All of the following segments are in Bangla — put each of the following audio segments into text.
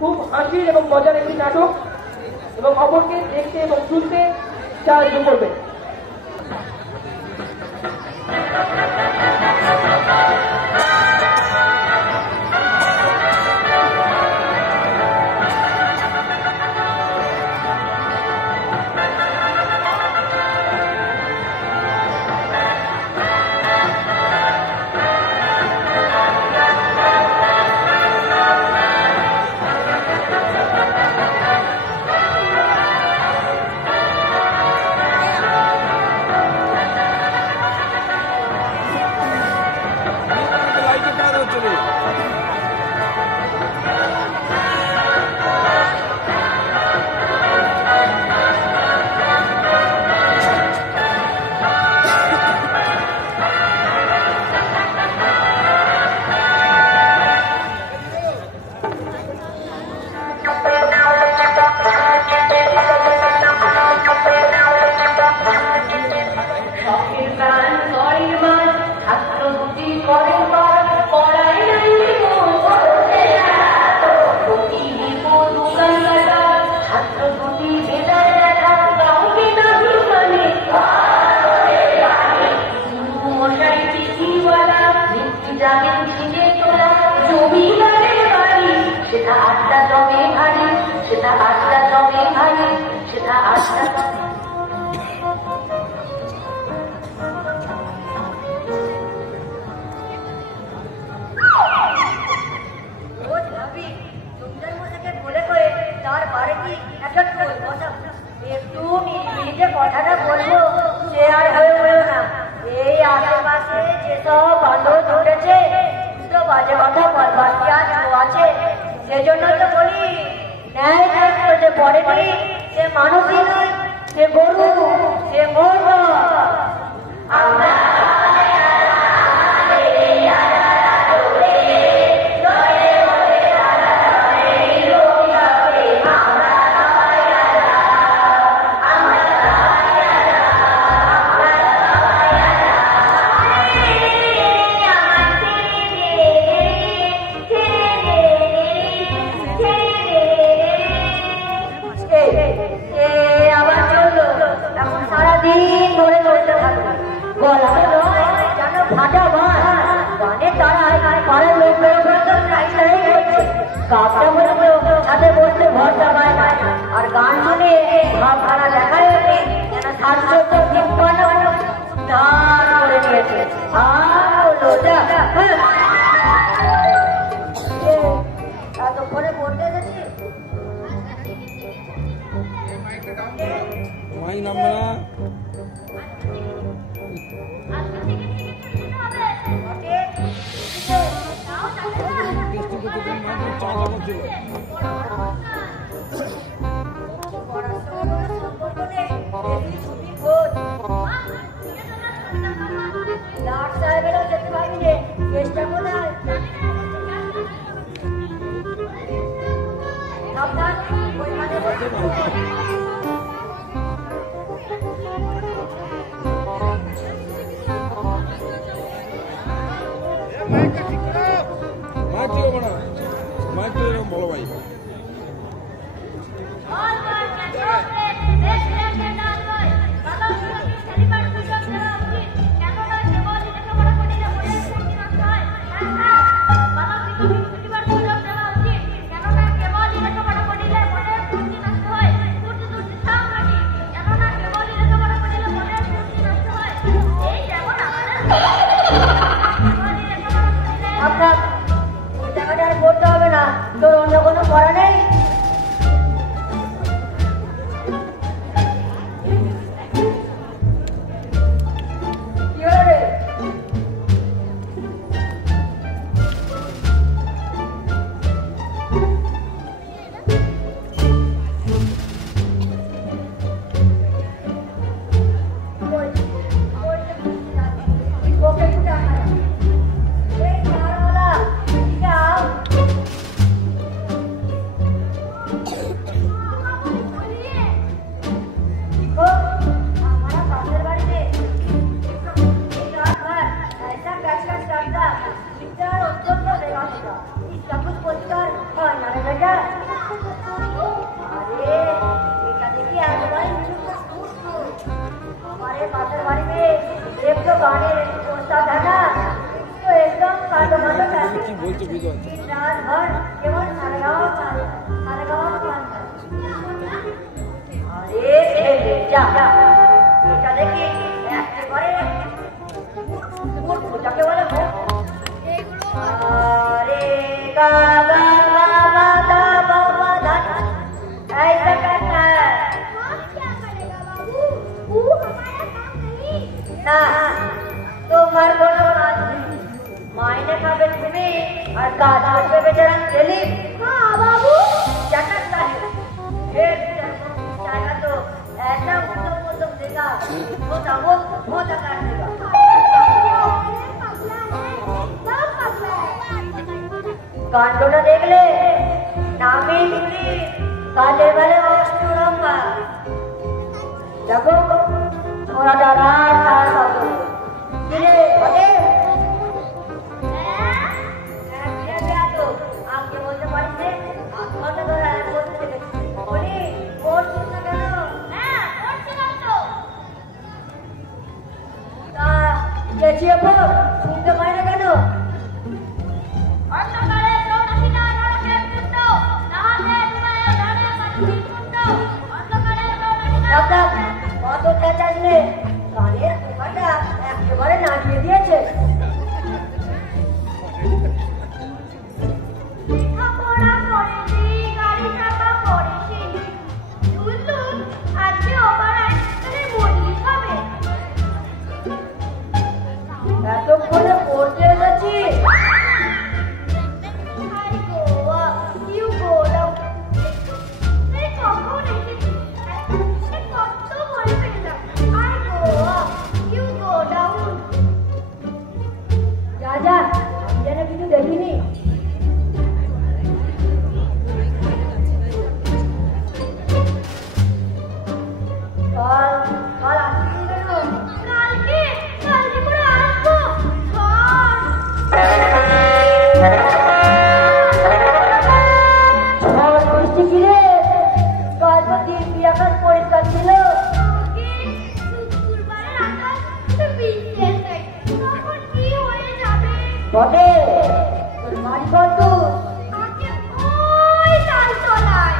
খুব হাসির এবং মজার একটি নাটক এবং অপরকে দেখতে এবং শুনতে সাহায্য করবে। কথাটা বলবো সে আর হয়ে উঠলো না। এই আশেপাশে যেসব বান্ধব উঠেছে তো বাজে কথা বলবার কি আর আছে, সেজন্য তো বলি ন্যায় যে পড়েনি সে মানুষই নয়, সে গরু, সে মর্গ। সাথে বসতে ভরসা পায় না, আর গান শুনে ভাবখানা দেখা যাচ্ছে যেন সাতশো তিপ্পান্ন ধার করে নিয়েছে। এতক্ষণে পড়তে এসেছি সাহেবেরও যেতে পারি রে, চেষ্টা করে সাবধান ওইখানে বলো ভাই করতে হবে না, তোর অন্য কোনো পড়া নেই। सब कुछ पहुंचकर तो गाने पोस्ता था ना तो एकदम कांडो मांडो करते কি বলছো বিজয় रात भर केवल सारेगांव अरे जा এটা দেখি একেবারে মুখ যাকে বলে अरे गा गा गा गा गा गा गा ऐसा करना है वो हमारा काम नहीं ना তোমার কোনো কাজ নেই মাইনে খাবে তুমি আর কাজ করবে বেচারা ছেলে হ্যাঁ বাবু জানাতা है फिर जाएगा तो ऐसा मुद्दों देगा वो कर देगा कांडोटा देख ले नामी तुली काले वाले ऑस्ट्रोरम्बा देखो थोड़ा डरा था ये अरे क्या तो आपके बोलते पड़ी से और तो डरा बोलते बोली और सुनना करो हां और सुना तो ता ये चिपो सुनते मायने करो और तो करे तो नहीं ना के कुत्तो ना है तुम्हारे जाने मत कुत्तो और तो करे तो नहीं ना तब बहुत अच्छा चलने गाने तुम्हारा একেবারে নাচিয়ে দিয়েছে লেখাপড়া করেছি গাড়ি চাপা করেছি দুলু আজকে ওপারায় তাহলে বদলি হবে এতক্ষণে পড়তে এসেছি দেখিনি কাল আসবি কেন কালকে করে আসবো বৃষ্টি কিরে কাল তো দিন আকাশ পরিষ্কার ছিল বটে তোর মাঝ কত আগে ওই তাল তলায়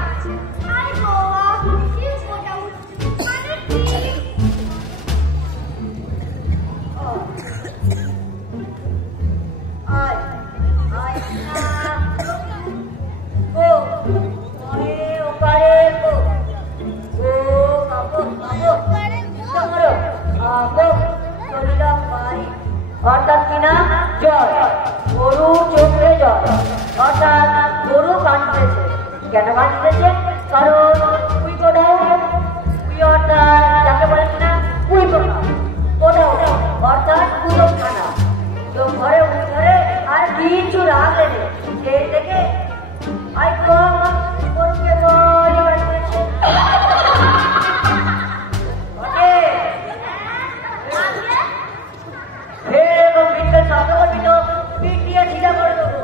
আই গোয়া কি সোজা মানে ঠিক আই আই না ও ওরে ওপারে ও কাপো তোমারো আপো চলিলাম বাড়ি অর্থাৎ কিনা জল গরু চোখে জল অর্থাৎ গরু কাঁদতেছে কেন কাঁদতেছে কারণ কোথাও অর্থাৎ যাকে বলে কিনা কোথাও অর্থাৎ পুরো খানা তো ঘরে উঠে ধরে আর কিছু রাখলে নেই সেই থেকে আই গরুকে বলি বাড়িতেছে সামনে করবি তো পিঠ দিয়ে সিধা করে দেবো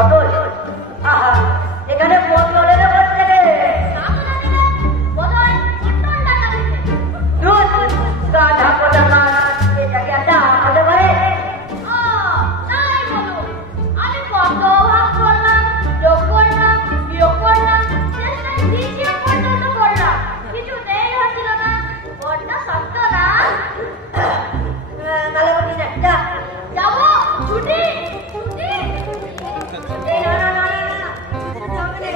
পটল, আহা এখানে পটলের বসছে রে। গাধা কোথা কাজ, এটাকে একটা হতে পারে? আমি কত ভাগ করলাম, যোগ করলাম, বিয়োগ করলাম, শেষে দ্বিতীয় পর্যন্ত করলাম, কিছুতেই হচ্ছিল না। বড্ড শক্ত না? তাহলে বলি না, যা যাবো, ছুটি ছুটি। না না না না না, যাবে না।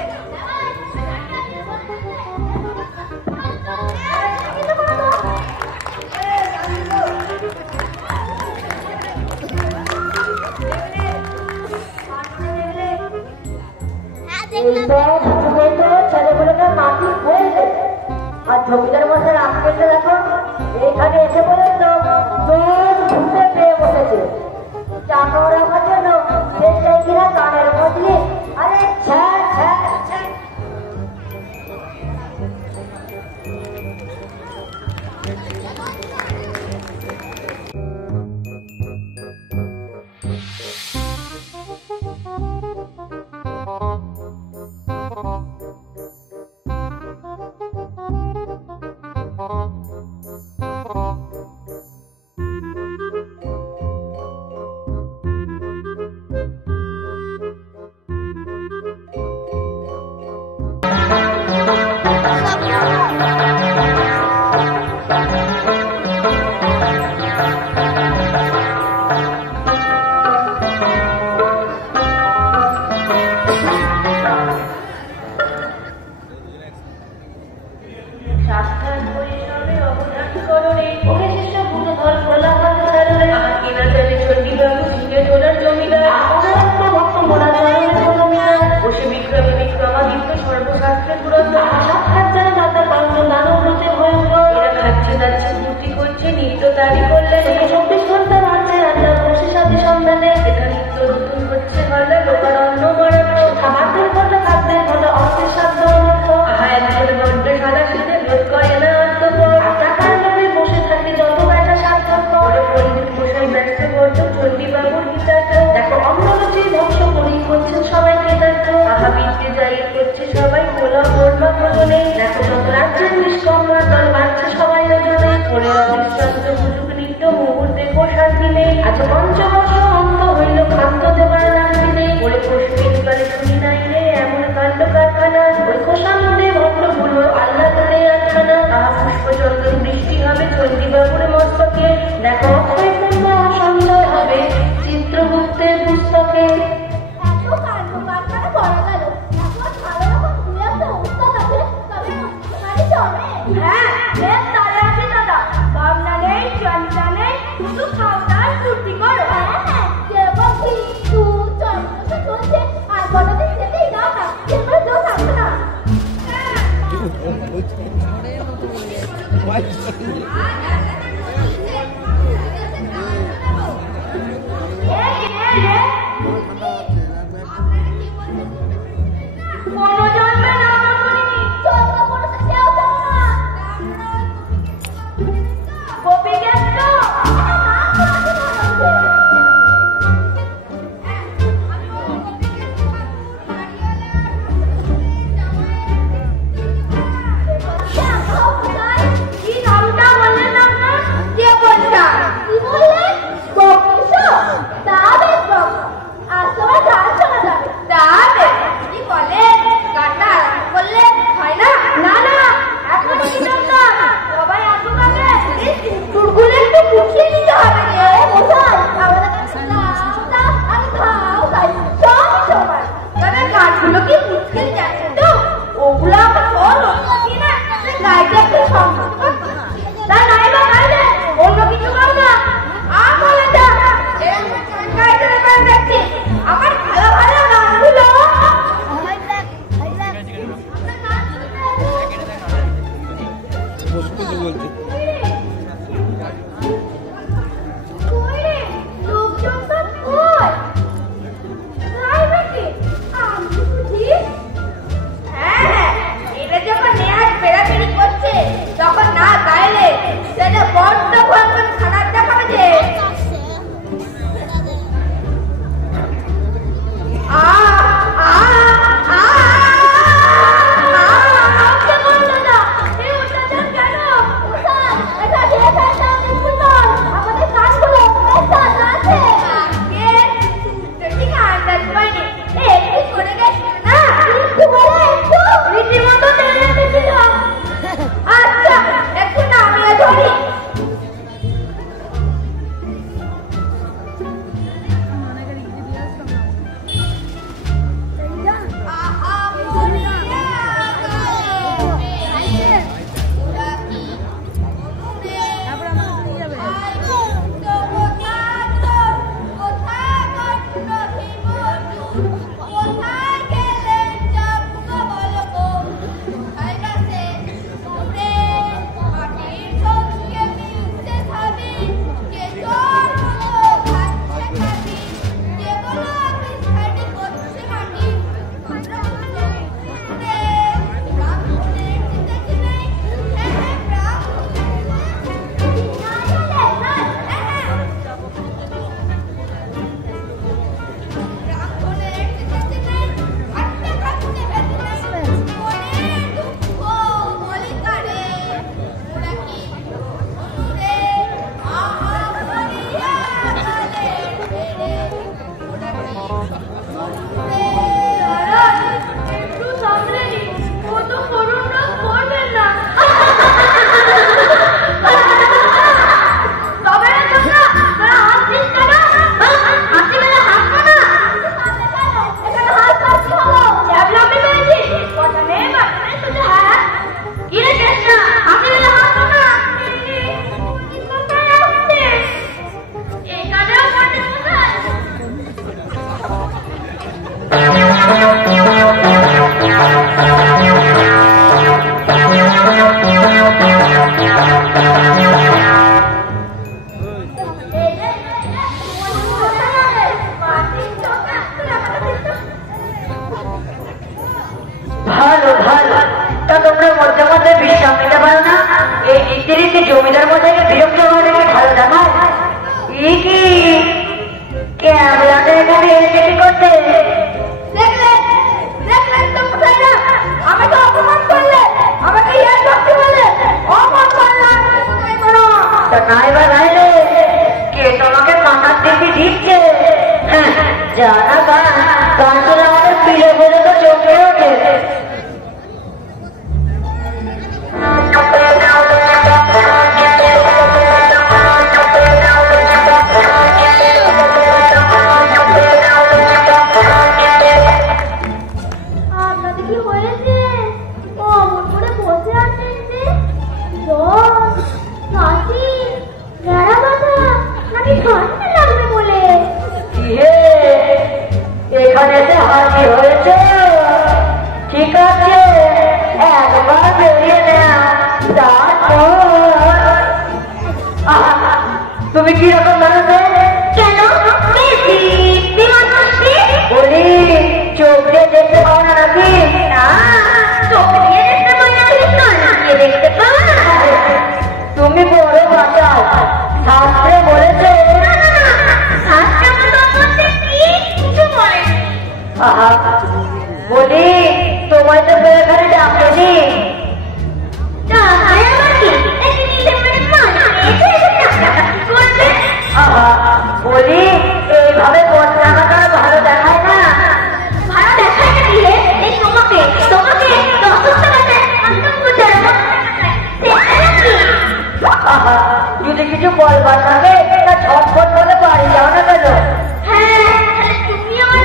ছেলেগুলোকে মাটি হয়েছে আর জমিদার মশাই আপনি দেখো এইখানে এসে পর্যন্ত ঘুরতে পেয়ে বসেছে চাকর রাখার জন্য সেই কিনা কানের বদলে। আরে ছ্যাঁ ছ্যাঁ ছ্যাঁ। ভাবনা নেই, চিন্তা নেই, শুধু খাওয়া দাওয়া ফুর্তি করো। জমিদার মশাইকে বিরক্ত করে ভালো দেখায়। এখানে এসে কি করতে? আমাকে অপমান করলে, আমাকে অপমান করলাম নাই বা নাইলে কে তোমাকে মাথার দিকে দিচ্ছে? জানা গান গান শুনে আমাদের পিলে বলে তো চোখে ওঠে। এখানে যে হাজির হয়েছে, ঠিক আছে, একবার বেরিয়ে নেও, তারপর তুমি কিরকম মানুষ? কেন বলি চোখ দিয়ে দেখতে পাও না নাকি? না, চোখ দিয়ে দেখতে পাই না, দেখতে পাও না। তুমি বড় বাঁচাও, শাস্ত্রে বলেছে। বলি তোমায় তো এখানে ডাকেনি। বলি এইভাবে বদলা ভালো দেখায় না। ভালো দেখায় না দিলে তোমাকে তোমাকে যদি কিছু বলবার থাকে তা ঝটফট বলে বাড়ি যাও না কেন? হ্যাঁ, তুমি আমার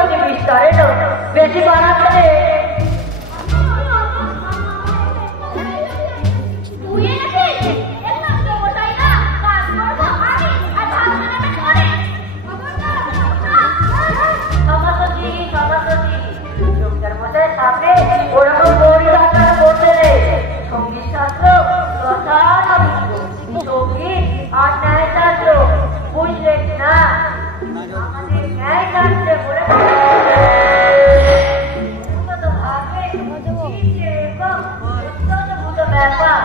অতি বিস্তারে বেশি বানাতে ওরকম পরিভাষা করতে নেই। সঙ্গীত শাস্ত্র সঙ্গীত আর ন্যায় শাস্ত্র বুঝলেন না? আমাদের ন্যায় শাস্ত্রে বলে ব্যাপার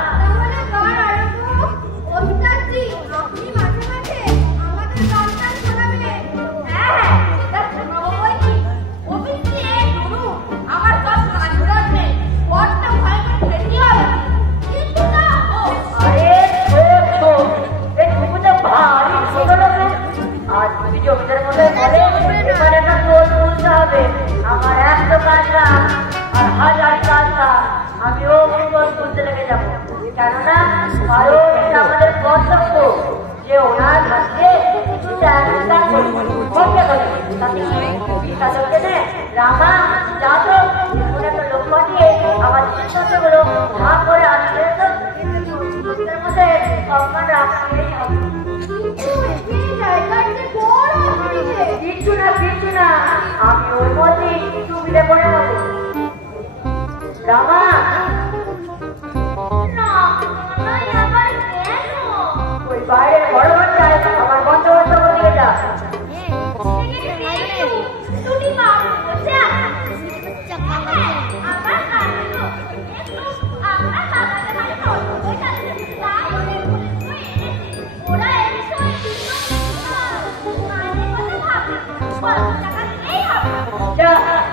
জমিদার মধ্যে বলে এখানে একটা টোল তুলতে হবে। আমার 100 টাকা আর 1000 টাকা আমি ও টোল তুলতে লেগে যাবো। কেননা কারণ এটা আমাদের কর্তব্য যে ওনার কাছে কিছু জায়গা করতে হবে। তাদেরকে নে রামা যাদব একটা লোক পাঠিয়ে আমার জিনিসপত্রগুলো ভাগ করে আসবে। জমিদার মধ্যে সম্মান রাখতেই হবে। কিচ্ছু না আমি ওর মধ্যে সুবিধে করে নেবো। রামা ওই বাইরে বড় বাচ্চায় আমার বন্দোবস্ত করে দিয়ে যা।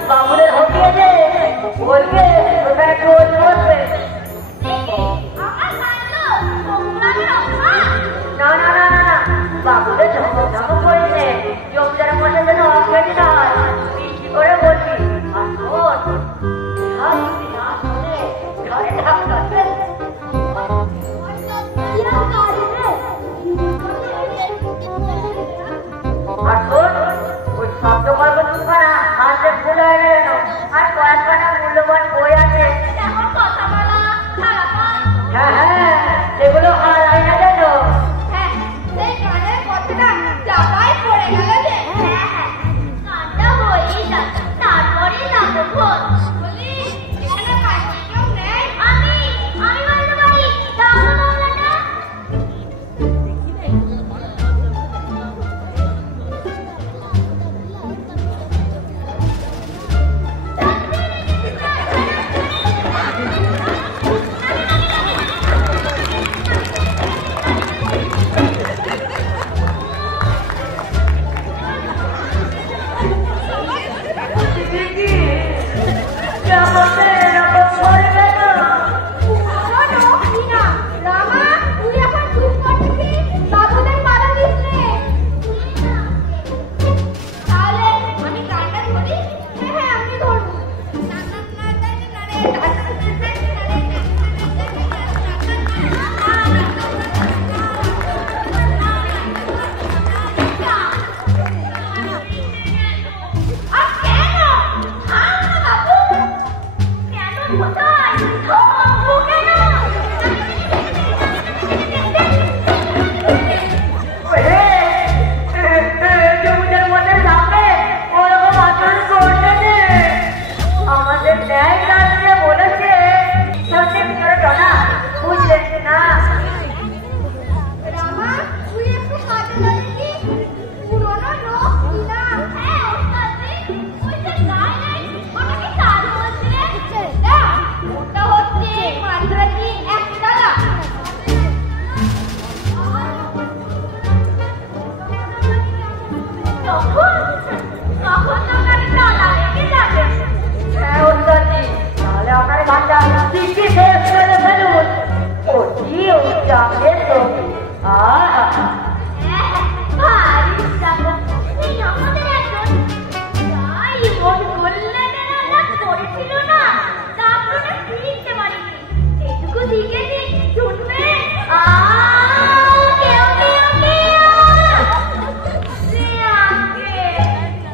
বাবুদের হটিয়ে দে বলবে ওখানে টোল বসবে। না না না না না বাবুদের ঝমক ঝমক করেছে। জমিদার মশাই যেন অকেটে না হয় কি করে বলবি। আর না শুনে ঘরে ঢাক কাটবে। আর শোন ওই শব্দ গল্প দুখানা হাতে ভুলে গেল আর কয়েকখানা মূল্যবান বই আছে। হ্যাঁ হ্যাঁ সেগুলো হারাই না যেন।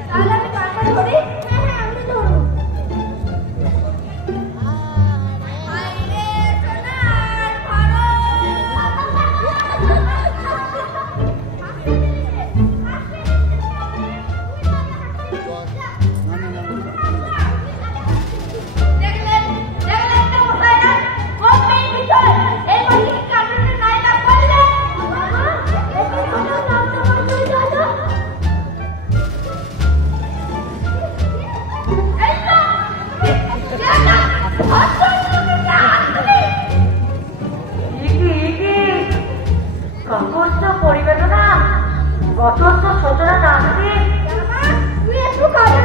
তাহলে আমি কাজটা ধরি। পরিবেশ না কত সচনা নাচতে তুই একটু কাজে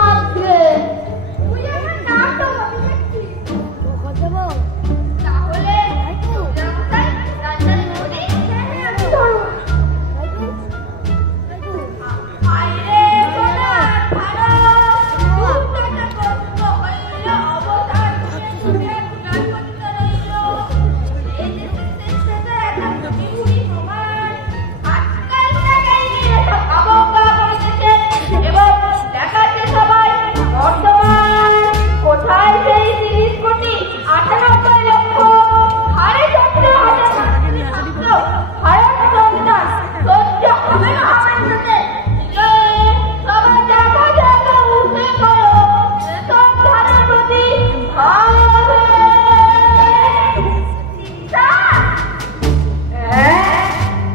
আজকে তুই আমার নামটা ভাবি দেখছি তাহলে রাজধানী নদী ধরো আইরে সোনা ভালো তুমি কষ্ট হইল অবতার তুমি গান করতে রইল এই যে শেষে একটা বুড়ি সমান আজকাল থেকে সব আবহাওয়া পরিস্থিতি এবং দেখাচ্ছে সবাই বর্তমান কোথায় সেই 30 কোটি 98 লক্ষ হারে চক্র হাজার ভারত সন্তান সহ্য হবে না আমার সাথে সবাই জায়গা জায়গা উঠে করো সব ধারার প্রতি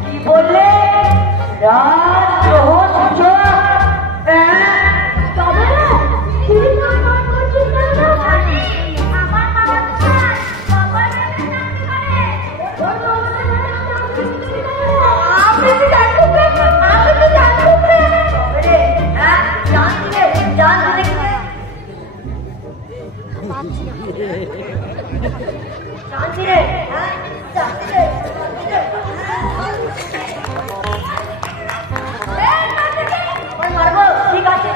কি বললে রাত রহস্য তবে না তুই না মন করছিস না আমার বাবা বাবা আমি তো জানবো মারবো ঠিক আছে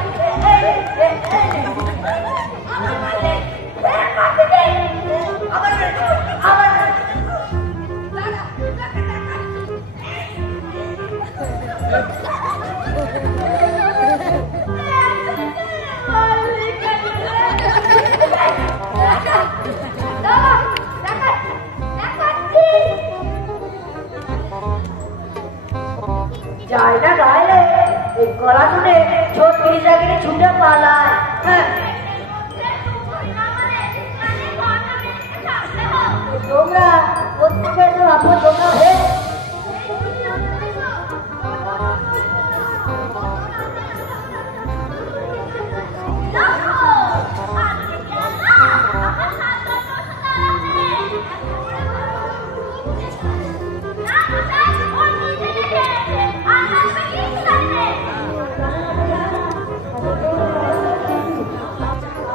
যায় না গায়ে এই গলা শুনে 36 জায়গায় ছুটে পালায় হ্যাঁ তোমরা প্রত্যেকের তো আপন তোমরা হে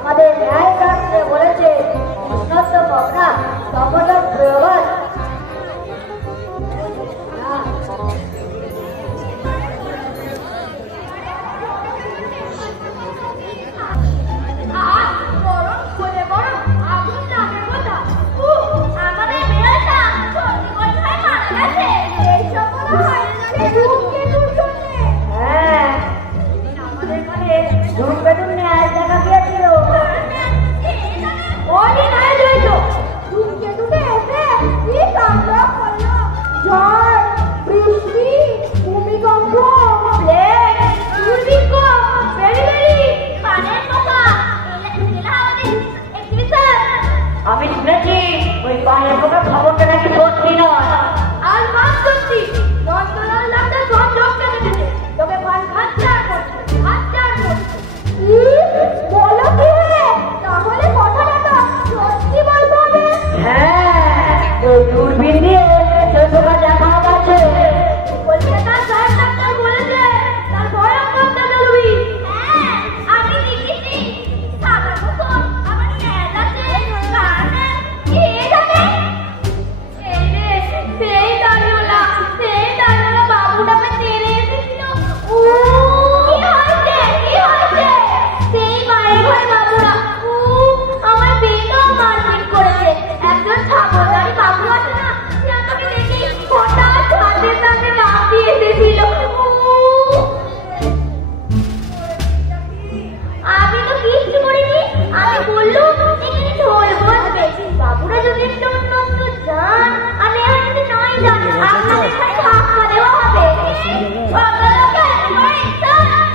আমাদের ন্যায় শাস্ত্রে বলেছে উন্নত ভাবনা সফলতার প্রয়োজন আমি শুনেছি ওই পায়ের পোকা খবরটা নাকি সত্যি নয় আর মাস করছি 10 লাখটা সব যোগ করে দিতে তোকে হাজার বলো কি তাহলে কথাটা তো সত্যি বলবো হবে হ্যাঁ ওই দূরবীন দিয়ে সেই পোকা দেখা গেছে কলকাতার সাহেব ডাক্তার বলেছে তার ভয়ঙ্কর দাদুবি হ্যাঁ আমি দেখেছি সাদা কুকুর আমার এলাকাতে কানে কে জানে সেই দাঁড়িওলা বাবুটাকে তেড়ে এসেছিল ও কি হয়েছে সেই মায়ের ঘরে বাবুরা ও আমার বেটাও মারপিট করেছে একজন ছাগলদারি বাবু আছে না সে আমাকে দেখে হঠাৎ হাতের সামনে লাফিয়ে এসেছিল আমি তো কিচ্ছু করিনি আমি বললুম এখানে ঢোল বসবে বাবুরা যদি একটু অন্য যান আমি এখানে নয় যান আপনাদের এখানে ধাক্কা দেওয়া হবে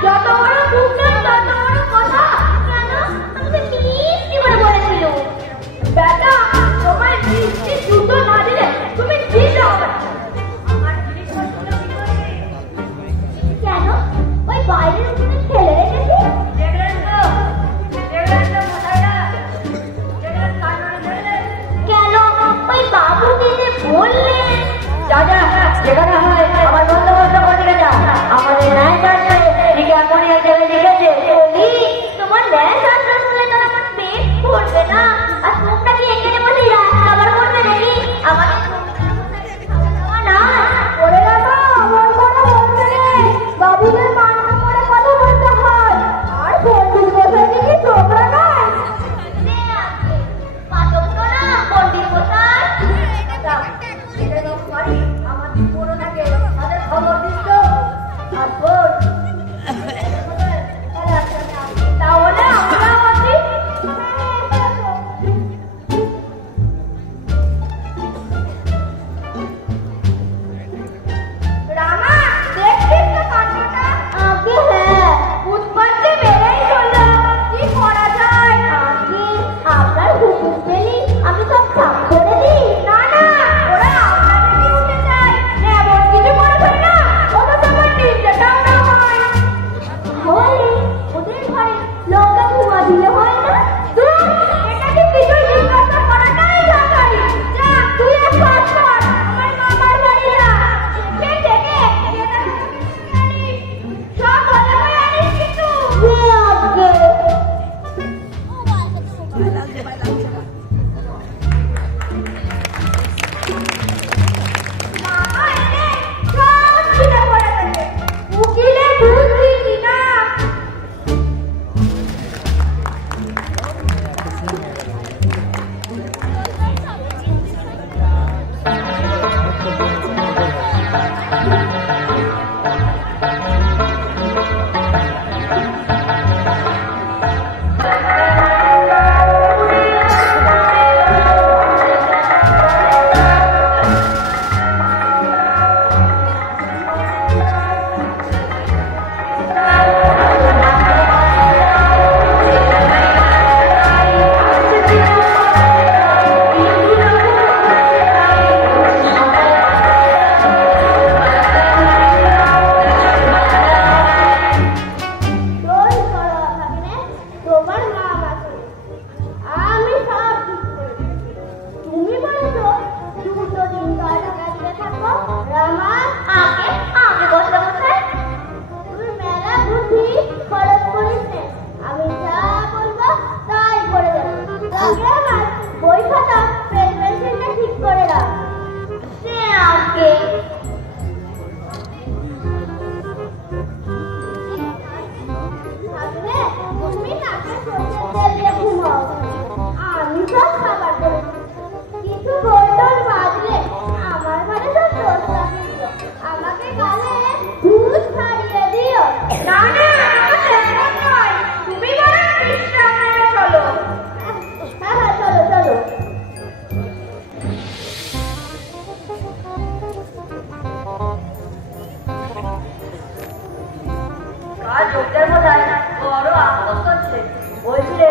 যত বড় মুখ নয় তত বড় কথা কেন আমাকে মিষ্টি করে বলেছিল বেটা তোমার মিষ্টি জুতো না দিলে তুমি দিতে হবে আমার জিনিসপত্র কেন ওই বাইরের উঠোনে ফেলে রেখেছি দেখলেন তো মশাইরা যেখানে হয় আমার বন্দোবস্ত করে দিকে যা। আমাদের ন্যায় শাস্ত্রে ঠিক এখনই এক জায়গায় লিখেছে। তোমার ন্যায় শাস্ত্র শুনলে তো আমার পেট ভরবে না। আর তোমরা কি এখানে বসে রাত খাবার করবে নাকি? আমাকে না ওরে বাবা, আমার কথা বলতে নেই। বাবুদের মান করে কথা বলতে হয়। আর পণ্ডিত মশাই কি ছোকরা নয়? পাঠক তো না পণ্ডিত মশাই। আমার পুরো থাকে তাদের খবর দিস তো। আর শোন, তাহলে আমরা আছি। রামা দেখছিস তো কান্নাটা? আগে হ্যাঁ, উৎপাতটা বেড়েই চলল। কি করা যায়? আগে আপনার হুকুম পেলি আমি সব সাফ করে দিই। না না, ওরা আপনাদেরই উঠে যায়। এমন কিছু করে ফেলে না ওটা তোমার নিজেটাও না হয়। হয় ওদের ঘরে লোকটা ঘুমা দিলে হয় না? তুই এটাকে কিছু জিজ্ঞাসা করাটাই দরকারি। যা তুই এক কাজ কর, আমার মামার বাড়ি যা। সে থেকে এটা সব বলে বলে আনিস কিন্তু। মামা এনে সব ছিঁড়ে পড়ে গেছে। উকিলে বুদ্ধি কিনা। তোমার নাম আছে, আমি সব ঠিক করেছি। তুমি বলেছো দুটো দিন কাছাকাছি থাকো। রামা আগে আগে বসে বসে তুই মেলা বুদ্ধি খরচ করিস নে। আমি যা বলবো তাই করে দেবো। আগে আমার বই খাতা পেন পেন্সিলটা ঠিক করে রাখ। সে আগে তুমি নাকে সর্ষের তেল দিয়ে ঘুমাও। আমি সব খাবার দেবো। কিছু গোলটোল বাজলে আমার ঘরে সব দোষটা দিল। আমাকে গালে দুধ ছাড়িয়ে দিও। না না, আমার তেমন নয়। তুমি বরং বিশ্রাম নিয়ে চলো। হ্যাঁ হ্যাঁ, চলো চলো। কাল লোকদের বোধহয় বড় আপদ করছে। বলছিলে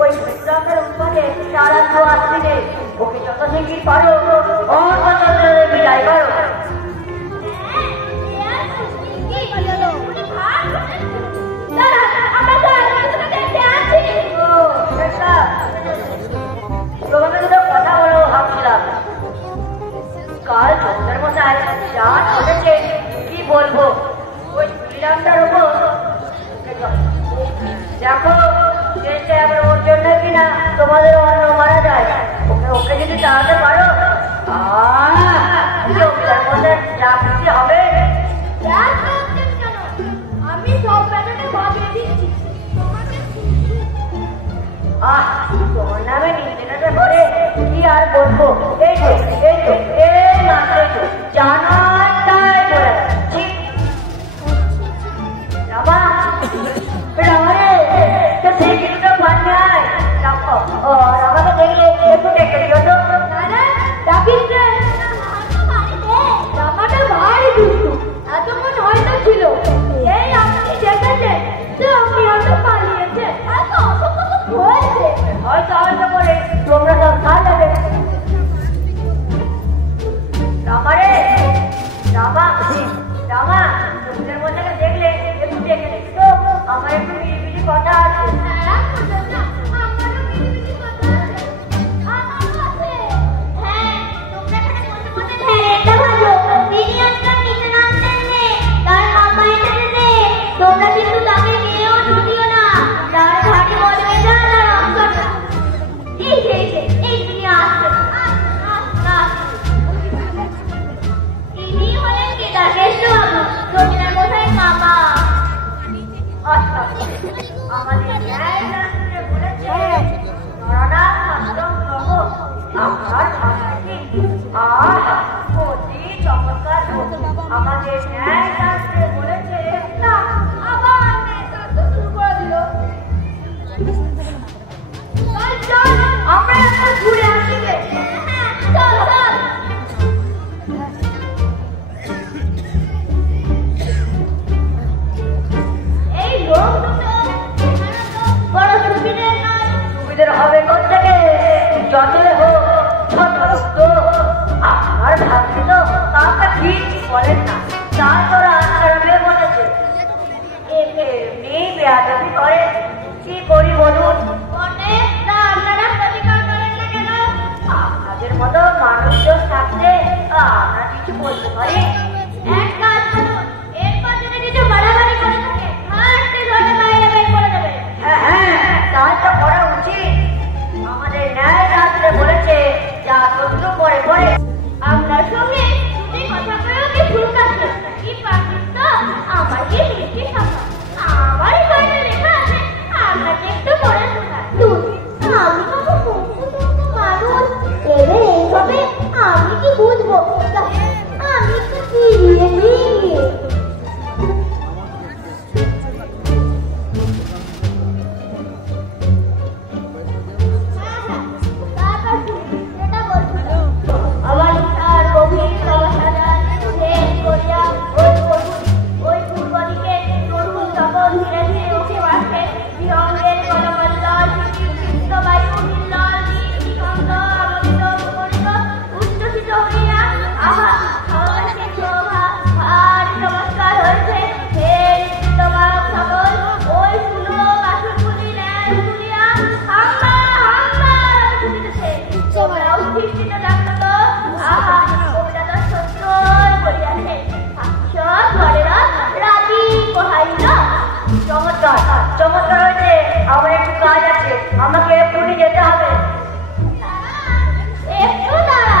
ওই বিশ্রামের উৎপাদে তারা তো আসছি নেই। ওকে যত শিগগির পারো বিদায় করো। তোমাকে দুটো কথা বলবো ভাবছিলাম। কাল লোকদের মশাই যা চলেছে কি বলবো। ওই শ্রীরামটার উপর দেখো চেষ্টা এবার ওর জন্য কিনা তোমাদের অন্য মারা যায়। ওকে ওকে যদি তাড়াতে পারো যা খুশি হবে। আমি সব ব্যাটাকে বাজিয়ে দিচ্ছি। তোমার নামে নিজেটা করে কি আর বলবো। এই তো এই তো এই মাত্র জানো তাই বলে ঠিক। রামা রামারে তো সেই কিছুটা পান্নে আয়। রামাকে দেখলে একটু ডেকে দিও তো। দাদা ডাকিস রে। রামাটা ভারী দুষ্টু। এতক্ষণ হয়তো ছিল। এই আপনি দেখেছেন যে আপনি হয়তো পালিয়েছে। হয়তো হয়েছে। হয়তো হয়তো করে তোমরা সব খা যাবে। রামারে রামা রামা তোমাদের মধ্যে দেখলে একটু ডেকে দিস তো। আমার একটু মিলিমিলি কথা আছে। হ্যাঁ আমারও মিলিমিলি কথা আছে। আমারও আছে। হ্যাঁ তোমরা এখানে বসে বসে ধ্যানটা ভালো। তিনি আমাদের ন্যায় শাস্ত্রে বলেছে নরনা শাস্ত্রম গ্রহ আপনার ভাষাটি অতি চমৎকার। আমাদের ন্যায় শাস্ত্রে বলেছে না আবার শুরু করে দিল। আমরা এখন ঘুরে আসি গে। এই লোক বড় সুবিধে নয়। সুবিধের হবে কোথেকে? যতই হোক আপনার ভাবছি তো কাউকে ঠিক বলেন না। তারপর আচরণে বলেছে এমনি বেয়াদবি করে। কি করি বলুন? আপনাদের মতো মানুষজন থাকলে আমরা কিছু বলতে পারি। এক কাজ করুন, এরপর যদি কিছু বাড়াবাড়ি করে থাকে বাইরে বের করে দেবে। হ্যাঁ, তাই তো করা উচিত। আমাদের ন্যায় শাস্ত্রে বলেছে যা শত্রু পরে পরে। আপনার সঙ্গে তুমি কথা বলেও কি ভুল কাটছে? কি পাখির তো আমার কি মিষ্টি খাবার আমারই বাইরে লেখা আছে। আপনাকে একটু পড়ে শোনায়। আমি কত মানুষ এবার এইভাবে আমি কি বুঝবো? আমি একটু ফিরিয়ে নিয়ে চমৎকার হয়েছে। আমার একটু কাজ আছে, আমাকে এক্ষুনি যেতে হবে। একটু দাঁড়া,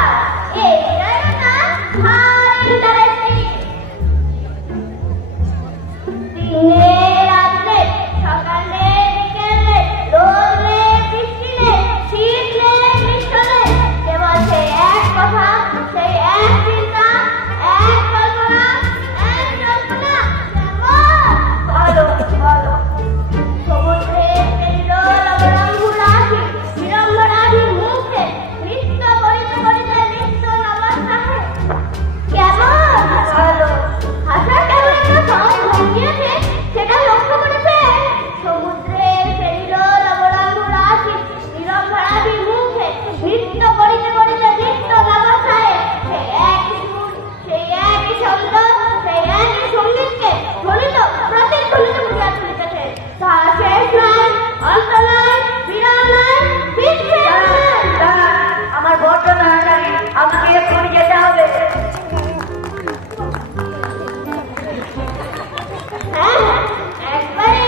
দিনে রাত্রে সকালে বিকেলে রোদে বৃষ্টিলে শীতলে গ্রীষ্মলে কেবল সেই এক কথা, সেই এক চিন্তা, এক কল্পনা, এক কল্পনা। ভালো ভালো সমুদ্রের বিড়ম্বনাধীর মুখে নৃত্য করিতে করিতে নৃত্য নমস্কারে। কেমন ভালো ভাষা কেমন একটা সহজ হয়ে গিয়েছে সেটা লক্ষ্য করেছে। সমুদ্রের পেরিল লবণাঙ্গ রাশি বিড়ম্বনাধীর মুখে নৃত্য করিতে করিতে নৃত্য নমস্কারে। সেই একই সুর, সেই একই শব্দ, সেই একই সঙ্গীতকে ধ্বনিত প্রতিধ্বনিত করিয়া তুলিতেছে। তার শেষ নাই, অন্ত নাই, বিরাম নাই, বিচ্ছেদ নাই। আমার বড্ড তাড়াতাড়ি, আমাকে এক্ষুনি যেতে হবে। হ্যাঁ, একবারে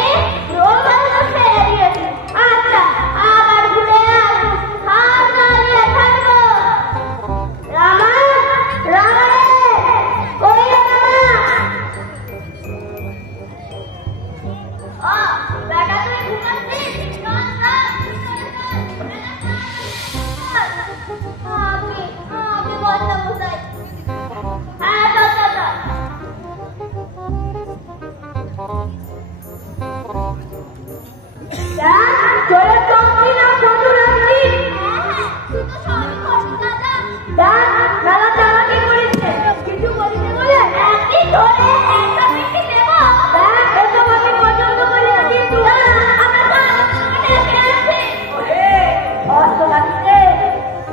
সেরে দিয়েছি। আচ্ছা, আবার ঘুরে আসুন। হাত দাঁড়িয়ে থাকবো। রামা, রামা রে, ওই রামা। বেটা তুই ঘুমাচ্ছিস? আমি বলতে বসাই। হ্যাঁ, চলে চলছি না শ্বশুর আসছি। দাদা চালাকি করেছে, কিছু বলিতে বলে একই ধরে একটা মিষ্টি দেব। এসব আমি পছন্দ করি না, কিন্তু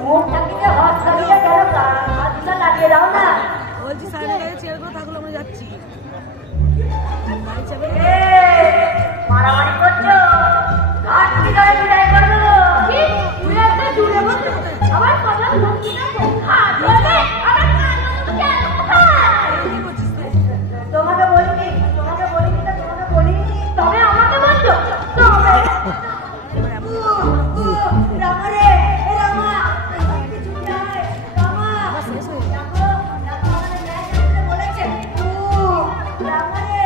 মুখ থাকিতে হস লাগিয়ে কেন হাতটা লাগিয়ে দাও না। বলছি সাইডে চেয়ারগুলো থাকলে আমরা যাচ্ছি। মারামারি করছো, ঘাট ভিতরে বিদায় করে দেবো। তুই একটা জুড়ে বসে আমার কথা শুনছি না। তোমাকে বলিনি, তোমাকে বলিনি না, তোমাকে বলিনি, তবে আমাকে বলছো। তবে রামা রে, রামা বলেছে রামা রে।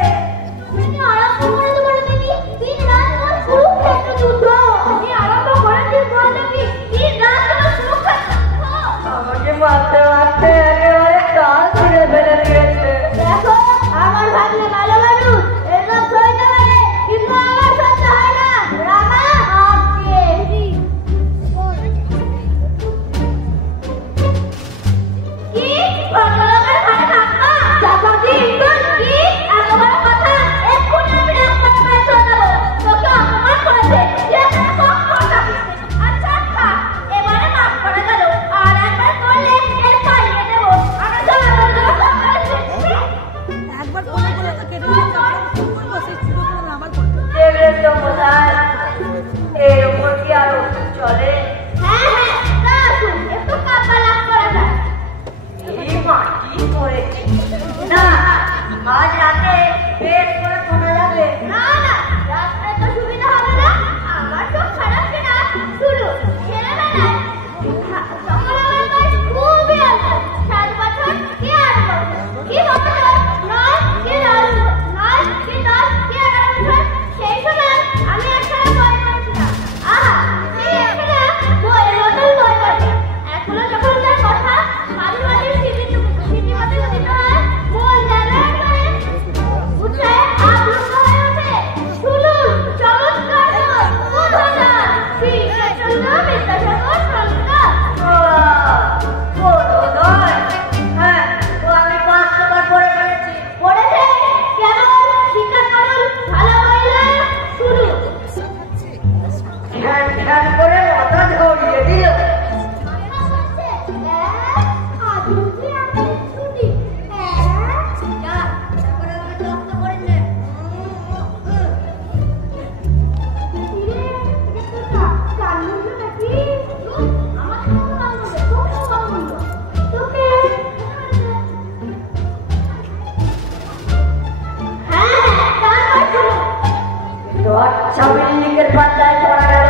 মল্লিকের পাতায় পড়া গেল।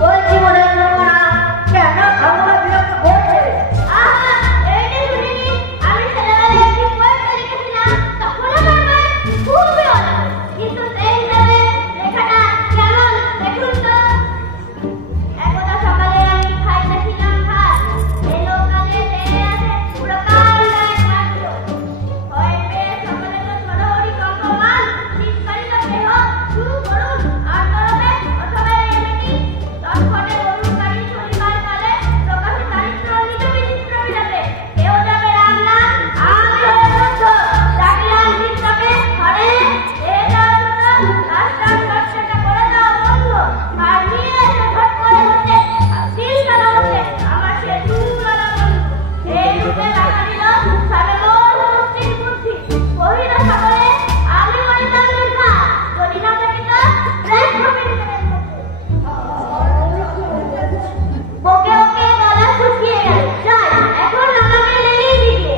বলছি মনে না কেন খামোখা বিরক্ত করছে? আহা, এইটা শুনিনি। আমি ছেলেবেলায় একটি পরীক্ষা লিখেছিলাম, তখন আমার খুবই অনার। কিন্তু সেই হিসাবে লেখাটা কেমন দেখুন তো। একদা সকালে আমি খাইতেছিলাম ভাত, এই লোকালে ট্রেনে আছে পুরো কাল গায়ে মাত্র। ভয় পেয়ে সকলে তো ছড়াহড়ি কম্পমান, চিৎকারিত দেহ শুরু করুন আর তরবে অথবা এমনি তৎক্ষণে গরুর গাড়ি শনিবার কালে প্রকাশে চারিত্র নিজ বিচিত্র যাবে। কেউ যাবে রান্না, আমি হয়ে বন্ধ। ডাকলাম মিত্রকে ঘরে, এ যাওয়ার জন্য রাস্তার ব্যবসাটা করে দাও বন্ধ। আর নিয়ে এসে ঘট করে হচ্ছে তিল টানা হচ্ছে আমার সে দুলালা বন্ধু। এই রূপে দেখা দিল সাবে মোর মুক্তির বুদ্ধি। কহিল সকলে আমি বলিলাম লেখা, যদি না দেখি তো ব্রেক হবে বকে ওকে গলা শুকিয়ে গেল। যাই এখন আমাকে লেলিয়ে দিবে।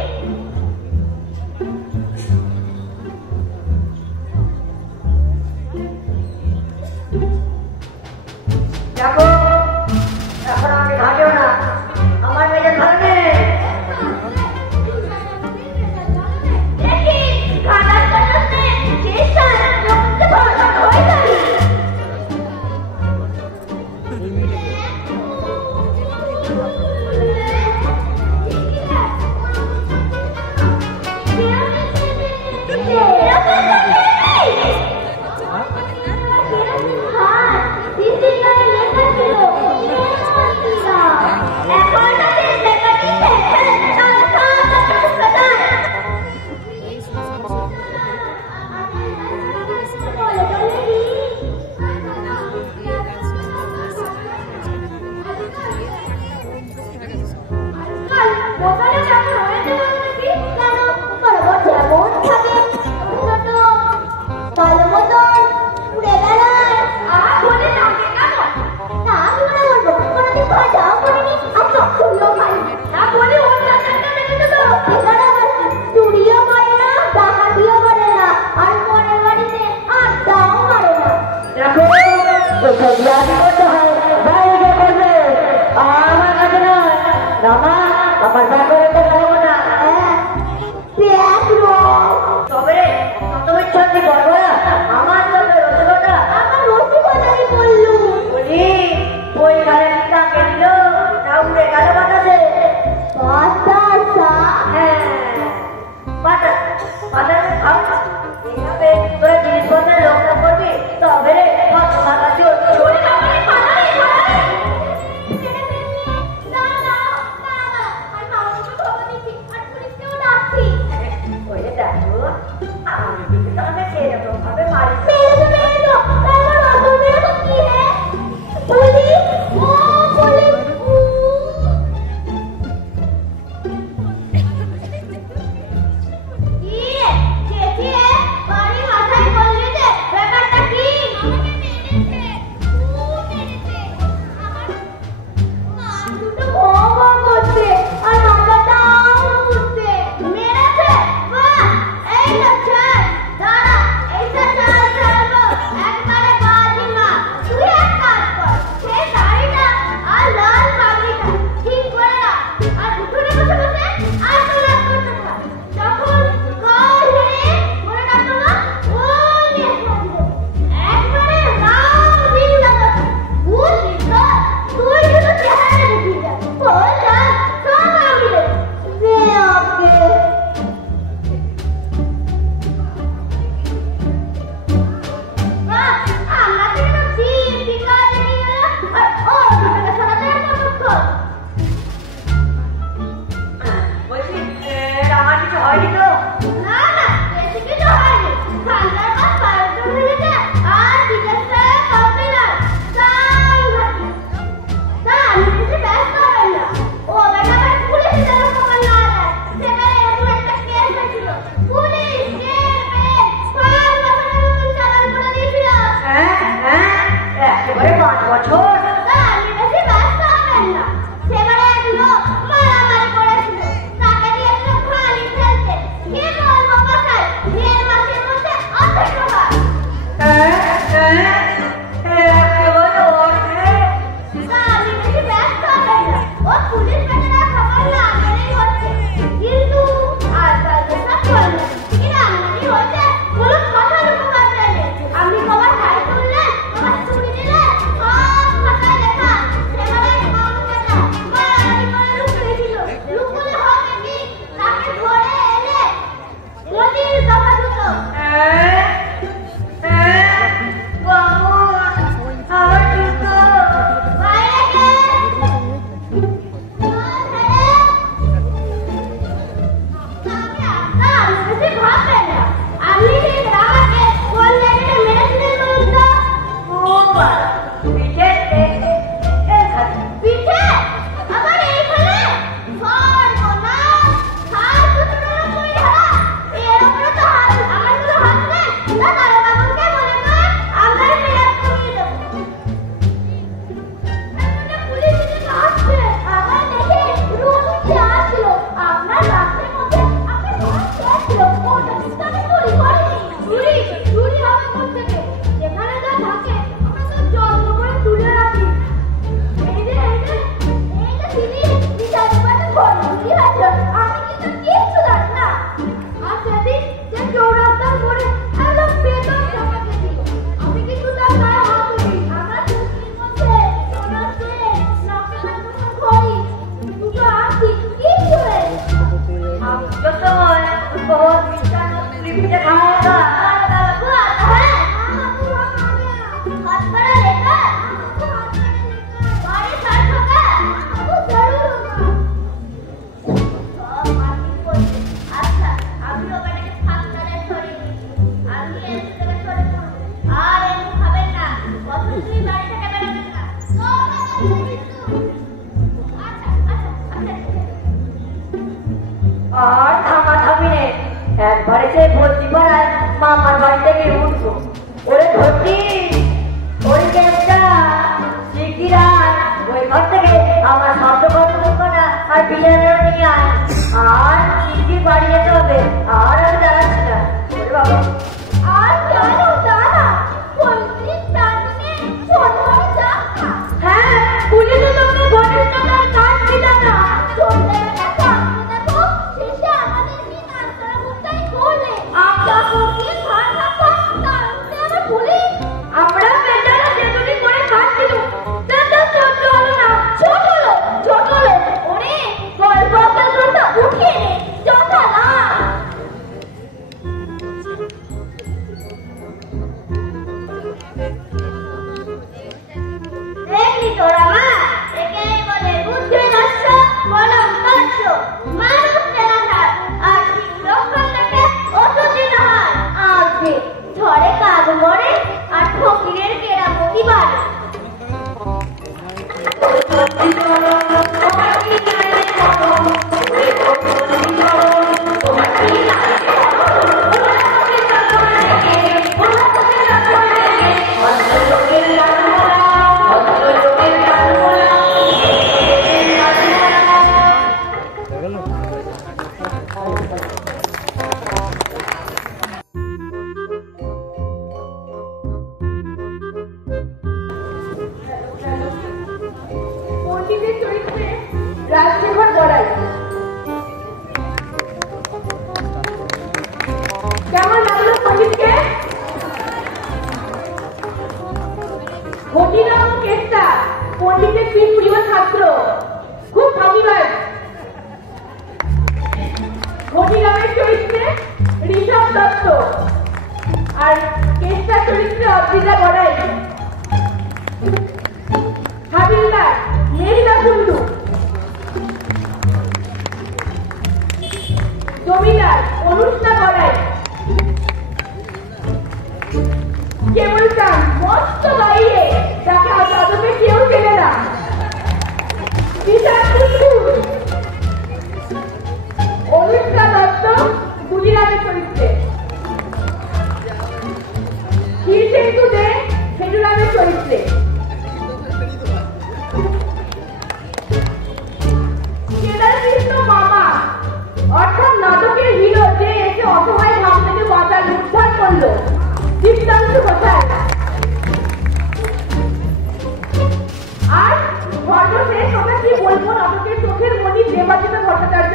দেখো এখন আমাকে ঘাটেও না, আমার মেয়েদের ভালো নেই। দেখি গানার কাছে চেষ্টা করতে পারো হয়ে যাবে। তুই বাড়ি থেকে বেরোবি না। আচ্ছা আচ্ছা আচ্ছা আর থামা থামি নে, একবারে সে ভর্তি পাড়ায় মামার বাড়ি থেকে উঠবো। ওরে ভর্তি, ওই কেসটা শিগগিরা ওই ঘর থেকে আমার শব্দ করা আর বিরিয়ানিও নিয়ে আয়। আর শিগগির বাড়ি যেতে হবে, আর আমি দাঁড়াচ্ছি না। ওরে বাবা, আর জানো দাদা 35 টাকা ছোট টাকা। হ্যাঁ পুলিশে তোকে ঘরের টাকার কাজ দিলা না। চলতে টাকা দেখো শেষে আমাদের কি নাস্তার ভুট্টাই করলে। আমরা কি ভাত খাবো তাহলে আবার পুলিশ। আমরা বেটারা যেটুকু করে খাচ্ছিল দাদা ছোট হলো না, ছোট হলো ওরে গল্প করতে উঠিয়ে নে যথা না। দেখলি তোরা মা, একেই বলে বুঝতে যাচ্ছ বলম পাচ্ছ। মানুষ চেনা থাক আর ঠিক রক্ষা থেকে অসুচি না হয়। আসবে ঝড়ে কাজ মরে আর ফকিরের কেরামতি বাড়ে। পণ্ডিতের চরিত্রে রাজশেখর বড়াই। কেমন লাগলো পণ্ডিতকে? ঘটি নামক কেসটা পণ্ডিতের প্রিয় ছাত্র, খুব ফাঁকিবাজ। ঘটি নামের চরিত্রে ঋষভ দত্ত আর কেসটার চরিত্রে অদ্রিজা বড়াই। হাবিলদার মেঘনা কুন্ডু, জমিদার অনুষ্কা বড়াই। কেবল চান মস্ত বাইরে যাকে আদবে কেউ চেনে না। বিশাল কুন্ডু অনুষ্কা দত্ত গুলিরামের চরিত্রে। শীর্ষেন্দু দে ফেডুরামের চরিত্রে। কেদারকৃষ্ণ মামা অর্থাৎ নাটকের হিরো, যে এসে অসহায় ভাব থেকে বাঁচার উদ্ধার করলো। দীপ্তাংশু কোথায়? আর সর্বশেষ আমরা কি বলবো নাটকের চোখের মণি দেবাজিত ভট্টাচার্য।